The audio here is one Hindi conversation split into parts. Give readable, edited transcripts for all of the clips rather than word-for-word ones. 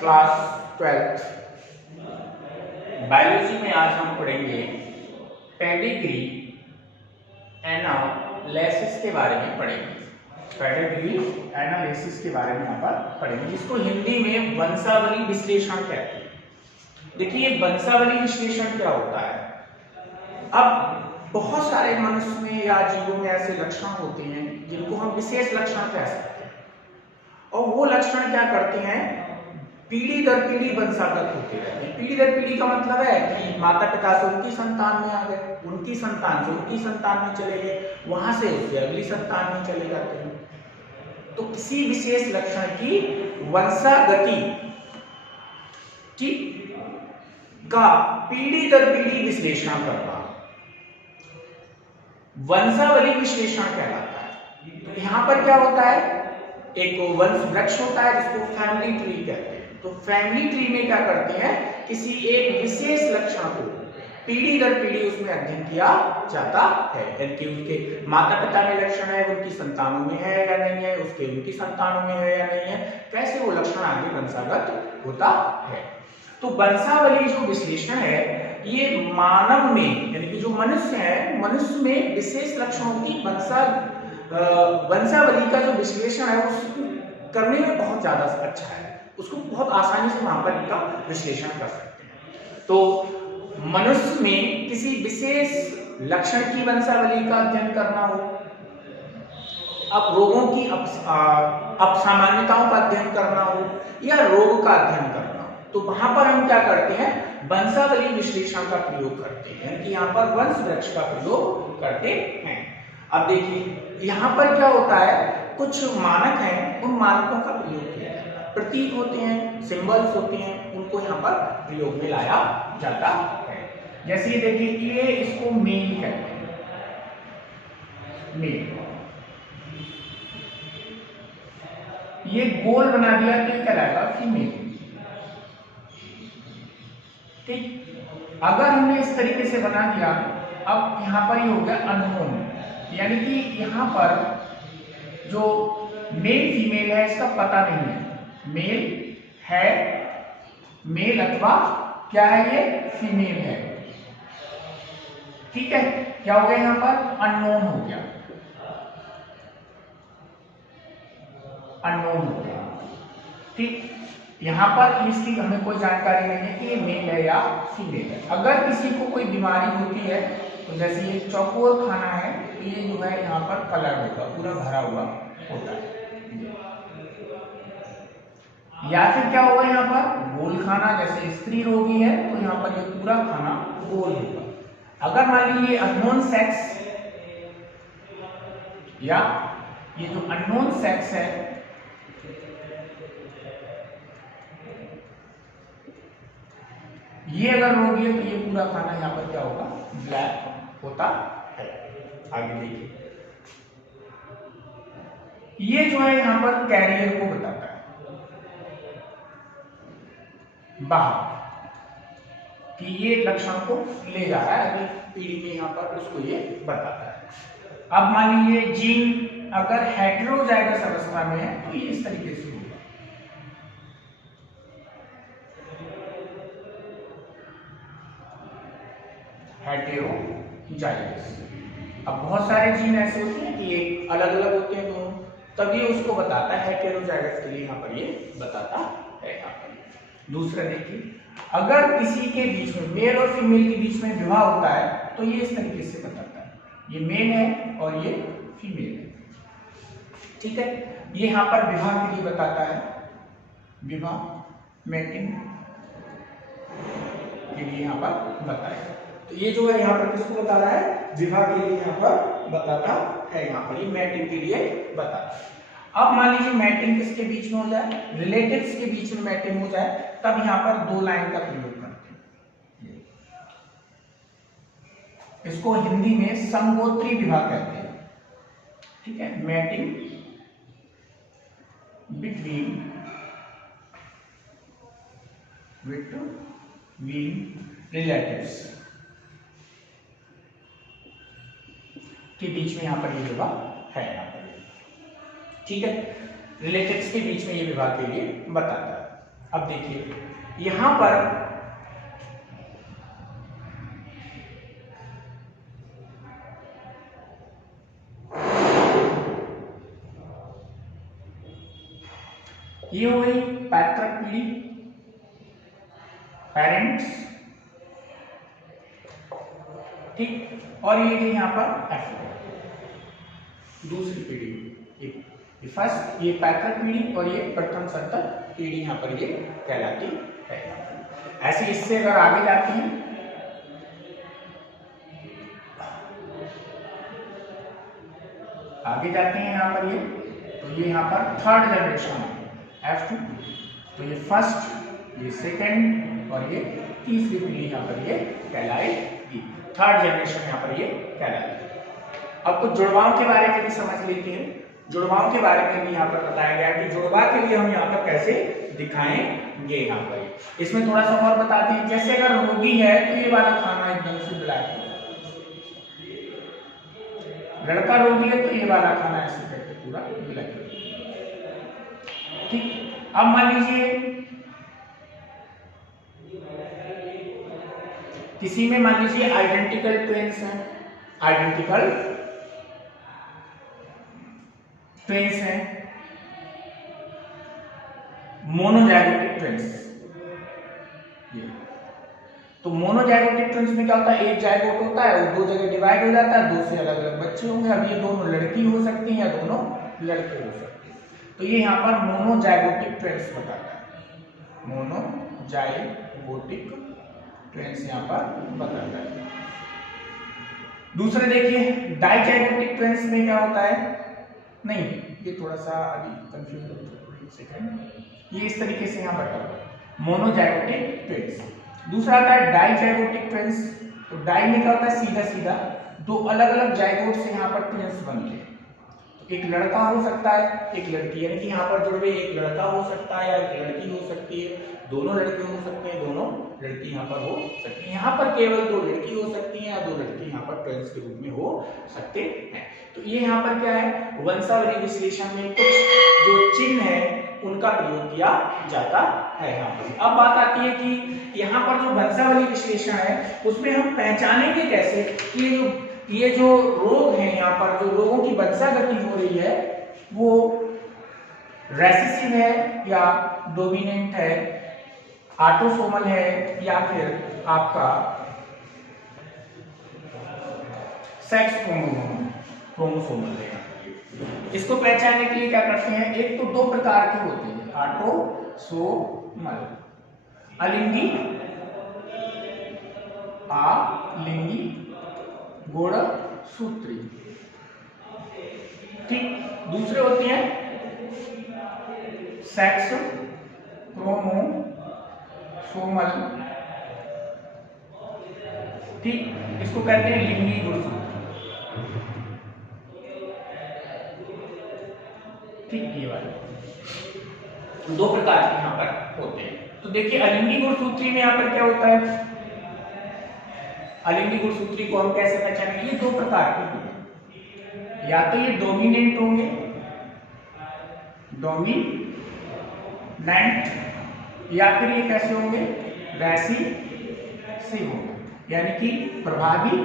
क्लास 12th बायोलॉजी में आज हम पढ़ेंगे पेडिग्री एनालिसिस के बारे में पढ़ेंगे। पेडिग्री एनालिसिस के बारे में यहाँ पर पढ़ेंगे, जिसको हिंदी में वंशावली विश्लेषण कहते हैं। देखिए वंशावली विश्लेषण क्या होता है। अब बहुत सारे मनुष्य में या जीवों में ऐसे लक्षण होते हैं जिनको हम विशेष लक्षण कह सकते हैं, और वो लक्षण क्या करते हैं, पीढ़ी दर पीढ़ी वंशागत होते रहते हैं। पीढ़ी दर पीढ़ी का मतलब है कि माता पिता से उनकी संतान में आ गए, उनकी संतान से उनकी संतान में चले गए, वहां से उससे अगली संतान में चले जाते हैं। तो किसी विशेष लक्षण की वंशागति का पीढ़ी दर पीढ़ी विश्लेषण करना वंशावली विश्लेषण कहलाता है। तो यहाँ पर क्या होता है, एक वंश वृक्ष होता है जिसको फैमिली ट्री कहते हैं। तो फैमिली ट्री में क्या करते हैं, किसी एक विशेष लक्षण को पीढ़ी दर पीढ़ी उसमें अध्ययन किया जाता है। कि उसके माता पिता में लक्षण है, उनकी संतानों में है या नहीं है, उसके उनकी संतानों में है या नहीं है, कैसे वो लक्षण आगे वंशागत होता है। तो वंशावली जो विश्लेषण है ये मानव में, यानी कि जो मनुष्य है, मनुष्य में विशेष लक्षणों की वंशावली का जो विश्लेषण है उस करने में बहुत ज्यादा अच्छा है। उसको बहुत आसानी से वहां पर इनका विश्लेषण कर सकते हैं। तो मनुष्य में किसी विशेष लक्षण की वंशावली का अध्ययन करना हो, अब रोगों की असामान्यताओं का अध्ययन करना हो या रोग का अध्ययन करना हो, तो वहां पर हम क्या करते हैं, वंशावली विश्लेषण का प्रयोग करते हैं, कि यहाँ पर वंश वृक्ष का प्रयोग करते हैं। अब देखिए यहाँ पर क्या होता है, कुछ मानक हैं, उन मानकों का प्रयोग किया जाता है। प्रतीक होते हैं, सिंबल्स होते हैं, उनको यहाँ पर प्रयोग में लाया जाता है। जैसे देखिए ये इसको मेल कहते हैं, मेल। ये गोल बना दिया तो ये कहलाएगा फीमेल। ठीक, अगर हमने इस तरीके से बना दिया, अब यहाँ पर ये हो गया अननोन, यानी कि यहाँ पर जो मेल फीमेल है इसका पता नहीं है, मेल है, मेल अथवा क्या है ये फीमेल है। ठीक है, क्या हो गया यहाँ पर, अननोन हो गया, अननोन हो गया। ठीक, यहाँ पर इसकी हमें कोई जानकारी नहीं है कि ये मेल है या फीमेल है। अगर किसी को कोई बीमारी होती है, तो जैसे ये चौकोर खाना है, तो ये जो है यहाँ पर कलर होगा, पूरा भरा हुआ होता है। या फिर क्या होगा यहाँ पर, गोल खाना, जैसे स्त्री रोगी है तो यहाँ पर ये पूरा खाना गोल होगा। अगर मान लीजिए अननोन सेक्स, या ये जो अननोन सेक्स है, ये अगर रोगी है तो ये पूरा खाना यहाँ पर क्या होगा, ब्लैक होता है। आगे देखिए, ये जो है यहाँ पर कैरियर को बताता है, बाहर, कि ये लक्षण को ले जा रहा है अगली पीढ़ी में, यहाँ पर उसको ये बताता है। अब मान लीजिए जीन अगर हेटेरोजाइगस अवस्था में है तो ये इस तरीके से होगा। हेटेरोजाइगस, अब बहुत सारे जीन ऐसे होते हैं कि एक अलग अलग होते हैं दोनों, तभी उसको बताता है हेटेरोजाइगस के लिए यहाँ पर ये बताता है। यहाँ पर दूसरा देखिए, अगर किसी के बीच में, मेल और फीमेल के बीच में विवाह होता है तो ये इस तरीके से बताता है, ये मेल है और ये फीमेल है। ठीक है, ये यहाँ पर विवाह के लिए बताता है, विवाह मैटिंग के लिए यहाँ पर बताएगा। तो ये जो है यहाँ पर किसको बता रहा है, विवाह के लिए यहाँ पर बताता है, यहाँ पर ये मैटिंग के लिए बताता है। अब मान लीजिए मैटिंग किसके बीच में हो जाए, रिलेटिव्स के बीच में मैटिंग हो जाए, तब यहाँ पर दो लाइन का प्रयोग करते हैं। इसको हिंदी में समगोत्री विवाह कहते हैं। ठीक है, मैटिंग बिटवीन रिलेटिव्स के बीच में यहाँ पर ये विवाह है, यहाँ पर। ठीक है, रिलेटेड्स के बीच में ये विभाग के लिए बताता है। अब देखिए यहां पर ये हो गई पैतृक पीढ़ी, पेरेंट्स, ठीक, और ये गई यहाँ पर एफ दूसरी पीढ़ी, ये फर्स्ट, ये पैतृक पीढ़ी और ये प्रथम संतत पीढ़ी यहाँ पर ये कहलाती है। ऐसे इससे अगर आगे जाते हैं यहाँ पर ये, तो ये यहाँ पर थर्ड जनरेशन है F2, तो ये फर्स्ट, ये सेकंड और ये तीसरी पीढ़ी यहाँ पर ये कहलाएगी, थर्ड जनरेशन यहाँ पर ये कहलाएगी। अब कुछ जुड़वाओं के बारे में भी समझ लेते हैं। जुड़वाओं के बारे में भी यहाँ पर बताया गया कि जुड़वा के लिए हम यहाँ पर कैसे दिखाएंगे। यहाँ पर इसमें थोड़ा सा और बताते हैं, जैसे अगर रोगी है तो ये वाला खाना एकदम से ब्लैक, लड़का रोगी है तो ये वाला खाना ऐसे करके पूरा ब्लैक, ठीक। अब मान लीजिए किसी में मान लीजिए आइडेंटिकल ट्विंस हैं, आइडेंटिकल ट्विंस हैं, मोनोजाइगोटिक ट्विंस, ये तो मोनोजाइगोटिक ट्विंस में क्या होता है, एक जाइगोट होता है वो दो जगह डिवाइड हो जाता है, दो से अलग अलग बच्चे होंगे। अब ये दोनों लड़की हो सकती हैं या दोनों लड़के हो सकते हैं, तो ये यहाँ पर मोनोजाइगोटिक ट्विंस बताता है, मोनोजाइगोटिक ट्विंस यहाँ पर बताता है। दूसरे देखिए डाइजाइगोटिक ट्विंस में क्या होता है, नहीं ये थोड़ा सा अभी कंफ्यूज हो गया, एक सेकंड, ये इस तरीके से यहाँ बता हुआ है मोनोजाइगोटिक ट्विंस। दूसरा आता है डाइजाइगोटिक ट्विंस, तो डाई में क्या होता है, सीधा सीधा दो अलग अलग जाइगोट से यहाँ पर ट्विंस बनते हैं, तो एक लड़का हो सकता है एक लड़की, यानी कि यहाँ पर जुड़वे एक लड़का हो सकता है या एक लड़की हो सकती है, दोनों लड़के हो सकते हैं, दोनों लड़की यहाँ पर हो सकती है। यहाँ पर केवल दो लड़की हो सकती है या दो लड़के यहाँ पर ट्विंस के रूप में हो सकते हैं। तो ये यहाँ पर क्या है, वंशावली विश्लेषण में कुछ जो चिन्ह है उनका प्रयोग किया जाता है यहाँ पर। अब बात आती है कि यहाँ पर जो वंशावली विश्लेषण है उसमें हम पहचानेंगे कैसे कि ये जो रोग है, यहाँ पर जो रोगों की वंशागति हो रही है वो रेसेसिव है या डोमिनेंट है, ऑटोसोमल है या फिर आपका सेक्स क्रोमोसोमल है। इसको पहचानने के लिए क्या करते हैं, एक तो दो प्रकार के होते हैं, ऑटोसोमल, अलिंगी, आलिंगी, गुणसूत्री, ठीक। दूसरे होते हैं सेक्स क्रोमोसोमल, ठीक, इसको कहते हैं लिंगी गुणसूत्री, ठीक। ये वाले दो प्रकार के यहाँ पर होते हैं। तो देखिए अलिंगी गुणसूत्री में यहाँ पर क्या होता है, अलिंगी गुणसूत्री को हम कैसे पहचानेंगे, ये दो प्रकार के होंगे, या तो ये डोमिनेंट होंगे, डोमिनेंट, या फिर ये कैसे होंगे, रेसेसिव होंगे, यानी कि प्रभावी,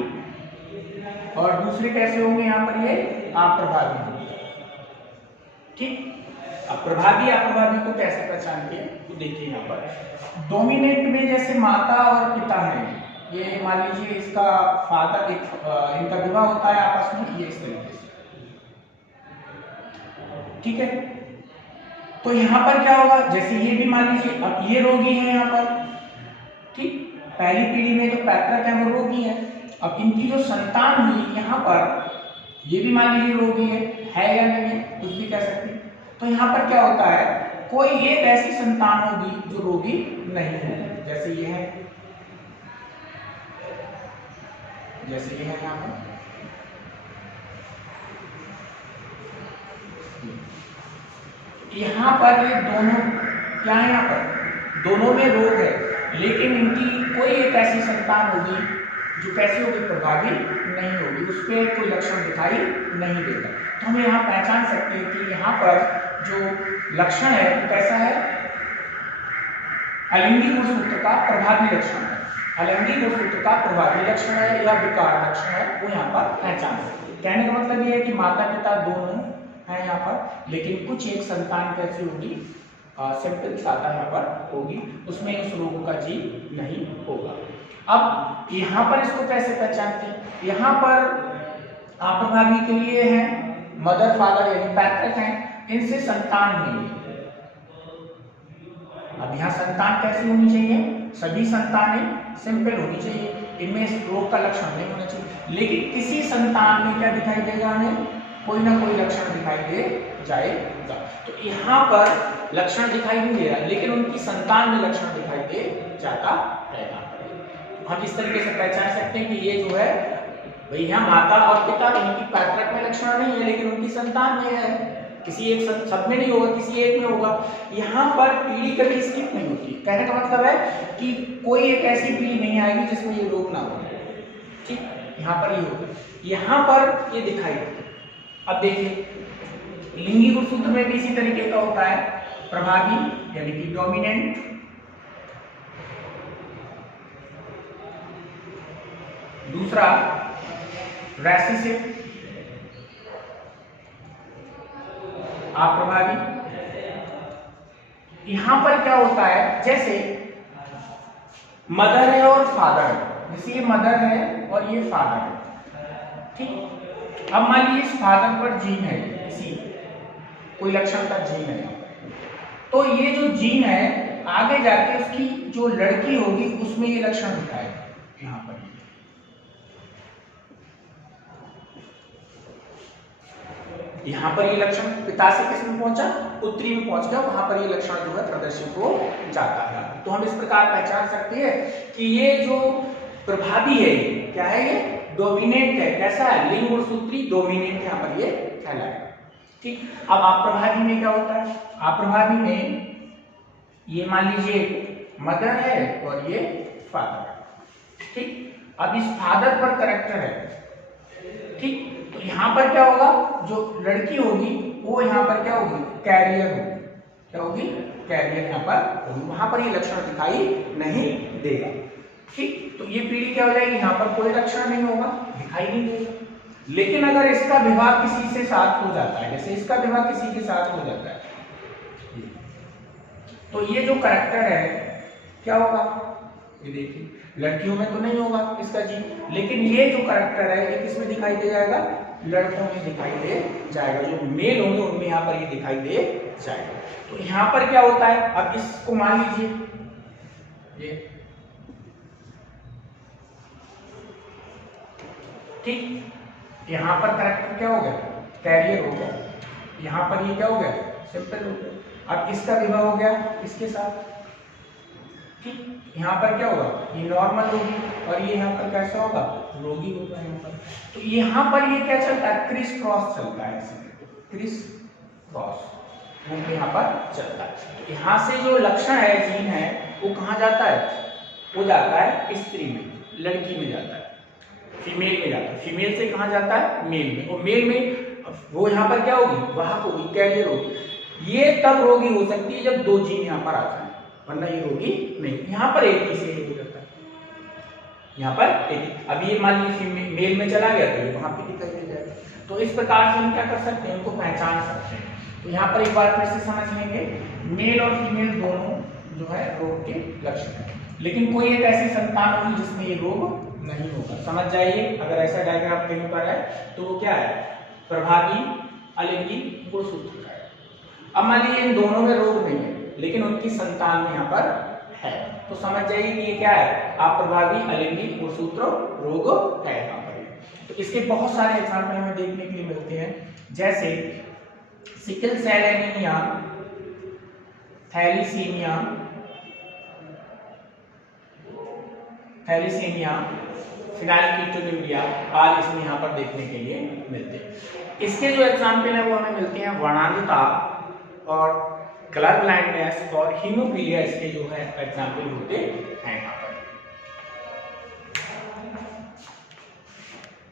और दूसरे कैसे होंगे यहाँ पर ये अप्रभावी होंगे, ठीक। अब प्रभावी अप्रभावी को कैसे पहचानते हैं, तो देखिए यहाँ पर डोमिनेंट में जैसे माता और पिता है, ये मान लीजिए इसका फादर इनका विवाह होता है आपस में, ये इस तरीके से, ठीक है। तो यहाँ पर क्या होगा, जैसे ये भी मान लीजिए अब ये रोगी है यहाँ पर, ठीक, पहली पीढ़ी में जो पैतृक है वो रोगी है, अब इनकी जो संतान हुई यहाँ पर ये भी मान लीजिए रोगी है या नहीं है, कुछ भी कह सकते हैं। तो यहाँ पर क्या होता है, कोई एक ऐसी संतान होगी जो रोगी नहीं है, जैसे ये है, जैसे ये है यहाँ पर, यहाँ पर ये दोनों क्या है, यहाँ पर दोनों में रोग है, लेकिन इनकी कोई एक ऐसी संतान होगी जो कैसी होगी, प्रभावी नहीं होगी, उस पर कोई लक्षण दिखाई नहीं देता। तो हम यहाँ पहचान सकते हैं कि यहाँ पर जो लक्षण है वो कैसा है, अलिंगी गुणसूत्र का प्रभावी लक्षण है। अलिंगी गुणसूत्र का प्रभावी लक्षण है या विकार लक्षण है, वो यहाँ पर पहचान सकते हैं। कहने का मतलब ये है कि माता पिता दोनों है यहाँ पर, लेकिन कुछ एक संतान कैसी होगी, सिंपल सादा यहाँ पर होगी, उसमें उस रोग का जीन नहीं होगा। अब यहाँ पर इसको कैसे पहचानते हैं, यहाँ पर अप्रभावी के लिए है मदर फादर यानी पैतृक हैं, इनसे संतान नहीं है। अब यहाँ संतान कैसी होनी चाहिए, सभी संतानें सिंपल होनी चाहिए, इनमें इस रोग का लक्षण नहीं होना चाहिए। लेकिन किसी संतान में क्या दिखाई देगा, हमें कोई ना कोई लक्षण दिखाई दे जाएगा। तो यहाँ पर लक्षण दिखाई नहीं दे रहा, लेकिन उनकी संतान में लक्षण दिखाई दे जाता है। हम इस तरीके से पहचान सकते हैं कि ये जो है भैया माता और पिता, इनकी पैतृक में लक्षण नहीं है, लेकिन उनकी संतान में है। किसी एक सब में नहीं होगा, किसी एक में होगा। यहाँ पर पीढ़ी कभी स्किप नहीं होती। कहने का मतलब है कि कोई एक ऐसी पीढ़ी नहीं आएगी जिसमें ये रोग ना हो। ठीक, यहाँ पर ये होगा, यहाँ पर ये दिखाई देता है। अब देखिए लिंगी गुणसूत्र में भी इसी तरीके का होता है, प्रभावी यानी कि डोमिनेंट, दूसरा रेसेसिव अप्रभावी। यहां पर क्या होता है, जैसे मदर है और फादर है, जैसे ये मदर है और ये फादर है। ठीक, अब मान लीजिए इस फादर पर जीन है, इसी कोई लक्षण का जीन है, तो ये जो जीन है आगे जाके उसकी जो लड़की होगी उसमें ये लक्षण दिखाएगा। यहाँ पर ये लक्षण पिता से किस में पहुंचा, पुत्री में पहुंच गया, वहां पर ये लक्षण जो है प्रदर्शित हो जाता है। तो हम इस प्रकार पहचान सकते हैं कि ये जो प्रभावी है क्या है, ये डोमिनेंट है। कैसा है, लिंग गुणसूत्री डोमिनेंट यहाँ पर ये कहलाएगा। ठीक, अब अप्रभावी में क्या होता है, अप्रभावी में ये मान लीजिए मदर है और ये फादर है। ठीक, अब इस फादर पर कैरेक्टर है। ठीक, तो यहाँ पर क्या होगा, जो लड़की होगी वो यहाँ पर क्या होगी, कैरियर होगी। क्या होगी, कैरियर यहाँ पर होगी, वहां पर ये लक्षण दिखाई नहीं देगा। ठीक, तो ये पीढ़ी क्या हो जाएगी, यहाँ पर कोई लक्षण नहीं होगा, दिखाई नहीं देगा। लेकिन अगर इसका विवाह किसी से साथ हो जाता है, जैसे इसका विवाह किसी के साथ हो जाता है, तो ये जो कैरेक्टर है क्या होगा, ये देखिए लड़कियों में तो नहीं होगा इसका जीन, लेकिन ये जो कैरेक्टर है ये किसमें दिखाई दे जाएगा, लड़कों में दिखाई दे जाएगा। जो मेल होंगे उनमें यहाँ पर ये दिखाई दे जाएगा। तो यहाँ पर क्या होता है, अब इसको मान लीजिए ये, ठीक, यहाँ पर कैरेक्टर क्या हो गया, कैरियर हो गया, यहाँ पर ये क्या हो गया, सिंपल हो गया। अब इसका विवाह हो गया इसके साथ। ठीक, यहाँ पर क्या होगा, ये नॉर्मल होगी और ये यहाँ पर कैसा होगा, रोगी होगा यहाँ पर। तो यहाँ पर ये क्या चलता है, क्रिस क्रॉस चलता है, क्रिस क्रॉस रूप यहाँ पर चलता है। तो यहाँ से जो लक्षण है, जीन है, वो कहाँ जाता है, वो जाता है स्त्री में, लड़की में जाता है, फीमेल में जाता है। फीमेल से कहाँ जाता है, मेल में, और मेल में वो यहाँ पर क्या होगी, वाहक होगी, कैरियर होगी। ये तब रोगी हो सकती है जब दो जीन यहाँ पर आ जाए, वरना ये रोगी नहीं। यहाँ पर एक ही से हो जाता है, यहाँ पर एक। अब ये मान लीजिए मेल में चला गया तो ये वहां पे दिखाई दे जाएगा। तो इस प्रकार से हम क्या कर सकते हैं, उनको पहचान सकते हैं। तो यहाँ पर एक बार फिर से समझ लेंगे, मेल और फीमेल दोनों जो है रोग के लक्षण है, लेकिन कोई एक ऐसी संतान होगी जिसमें ये रोग नहीं होगा। समझ जाइए, अगर ऐसा डायग्राम कहीं पर है तो वो क्या है, प्रभावी अलिंगी गुणसूत्र है। अब मान लीजिए इन दोनों में रोग नहीं है, लेकिन उनकी संतान में यहाँ पर है, तो समझ जाइए कि ये क्या है, अप्रभावी अलिंगी गुणसूत्र रोग है यहाँ पर। तो इसके बहुत सारे एग्जाम्पल हमें देखने के लिए मिलते हैं, जैसे सिकल सेल एनीमिया, थैलीसीमिया, फिनाइलकीटोन्यूरिया आदि इसमें यहाँ पर देखने के लिए मिलते हैं। इसके जो एग्जाम्पल है वो हमें मिलते हैं वर्णांधता और कलर ब्लाइंडनेस और हीमोफीलिया, इसके जो है एग्जाम्पल होते हैं यहाँ पर।